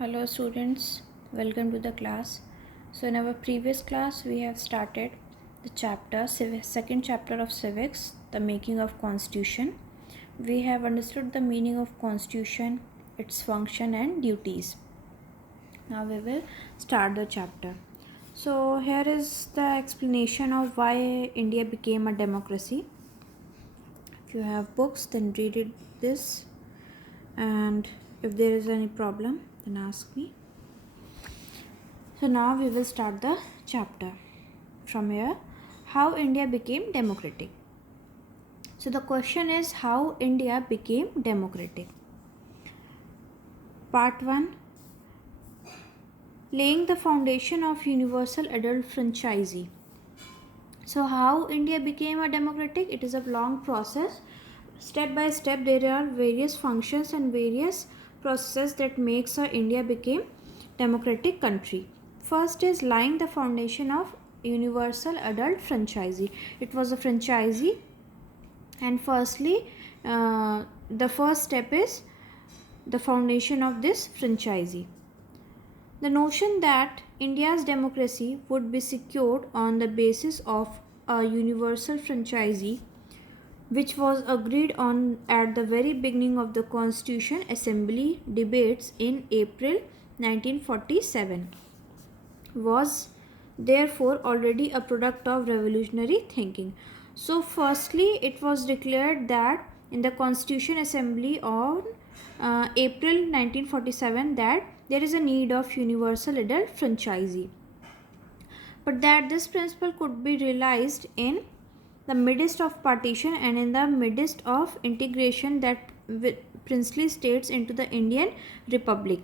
Hello students, welcome to the class. So in our previous class we have started the second chapter of civics, the making of constitution. We have understood the meaning of constitution, its function and duties. Now we will start the chapter. So here is the explanation of why India became a democracy. If you have books then read this, and if there is any problem then ask me. So now we will start the chapter from here. How India became democratic. So the question is how India became democratic. Part 1, laying the foundation of universal adult franchise. So how India became a democratic? It is a long process. Step by step there are various functions and various processes that makes India became democratic country. First is laying the foundation of universal adult franchise. It was a franchise, and firstly the first step is the foundation of this franchise. The notion that India's democracy would be secured on the basis of a universal franchise, which was agreed on at the very beginning of the Constitution Assembly debates in April 1947, was therefore already a product of revolutionary thinking. So firstly it was declared that in the Constitution Assembly on April 1947 that there is a need of universal adult franchise, but that this principle could be realized in the midst of partition and in the midst of integration that princely states into the Indian Republic.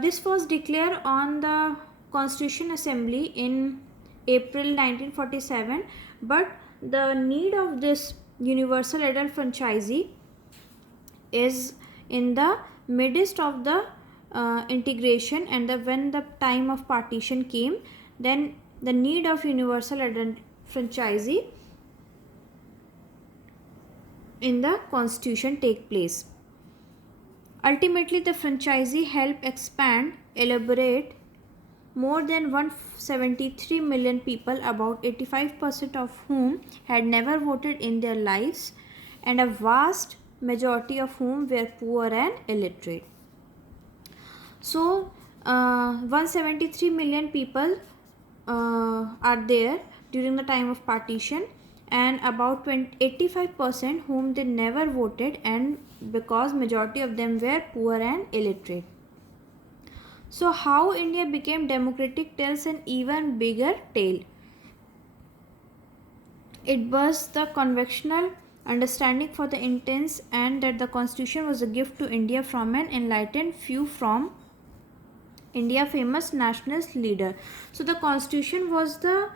This was declared on the Constitution Assembly in April 1947, but the need of this universal adult franchise is in the midst of the integration, and when the time of partition came, then the need of universal adult franchise in the constitution take place. Ultimately, the franchise helped expand, elaborate more than 173 million people, about 85% of whom had never voted in their lives, and a vast majority of whom were poor and illiterate. So, 173 million people are there during the time of partition, and about 85% whom they never voted, and because majority of them were poor and illiterate. So how India became democratic tells an even bigger tale. It was the conventional understanding for the intense, and that the constitution was a gift to India from an enlightened few from India famous nationalist leader. So the constitution was the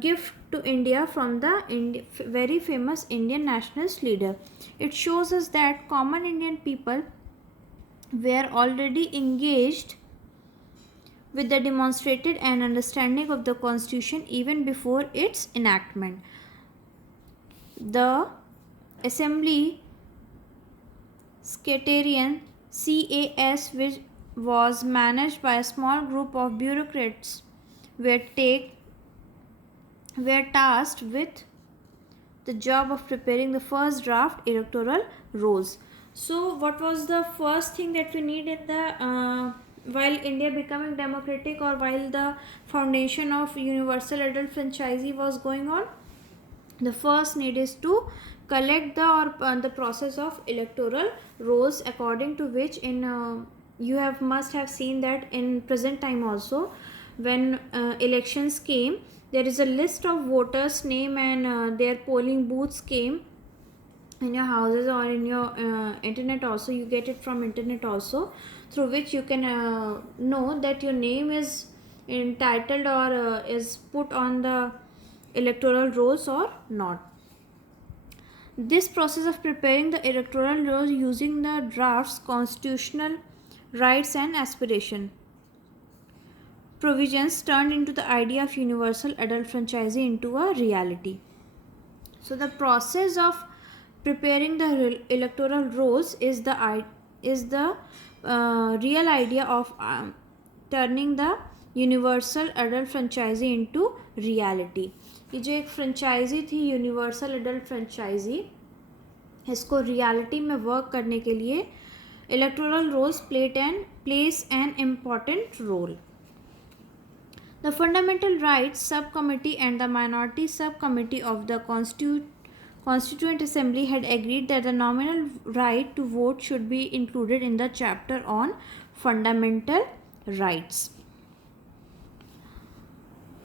gift to India from the very famous Indian nationalist leader. It shows us that common Indian people were already engaged with the demonstrated and understanding of the constitution even before its enactment. The assembly Secretariat CAS, which was managed by a small group of bureaucrats, were tasked with the job of preparing the first draft electoral rolls. So what was the first thing that we need in the while India becoming democratic, or while the foundation of universal adult franchise was going on? The first need is to collect the process of electoral rolls, according to which in you must have seen that in present time also, when elections came, there is a list of voters name, and their polling booths came in your houses or in your internet also. You get it from internet also, through which you can know that your name is entitled or is put on the electoral rolls or not. This process of preparing the electoral rolls using the drafts, constitutional rights and aspiration provisions turned into the idea of universal adult franchise into a reality. So the process of preparing the electoral rolls is the real idea of turning the universal adult franchise into reality. ये जो एक franchise थी universal adult franchise, इसको reality में work करने के लिए electoral rolls place an important role. The Fundamental Rights Subcommittee and the Minority Subcommittee of the Constituent Assembly had agreed that the nominal right to vote should be included in the chapter on fundamental rights.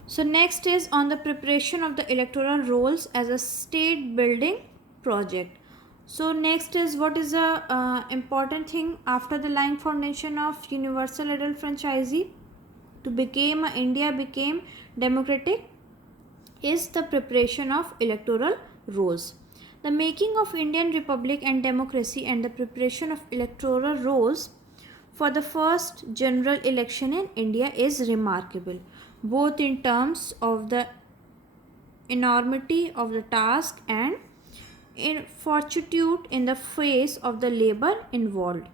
So next is on the preparation of the electoral rolls as a state building project. So next is what is the important thing after the lying foundation of universal adult franchisee to become India became democratic is the preparation of electoral rolls. The making of Indian Republic and democracy and the preparation of electoral rolls for the first general election in India is remarkable, both in terms of the enormity of the task and in fortitude in the face of the labor involved.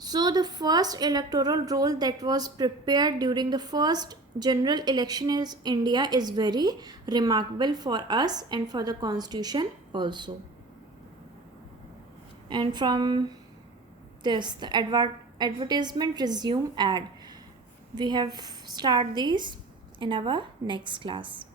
So the first electoral roll that was prepared during the first general election in India is very remarkable for us and for the constitution also. And from this, the advertisement resume ad. We have start these in our next class.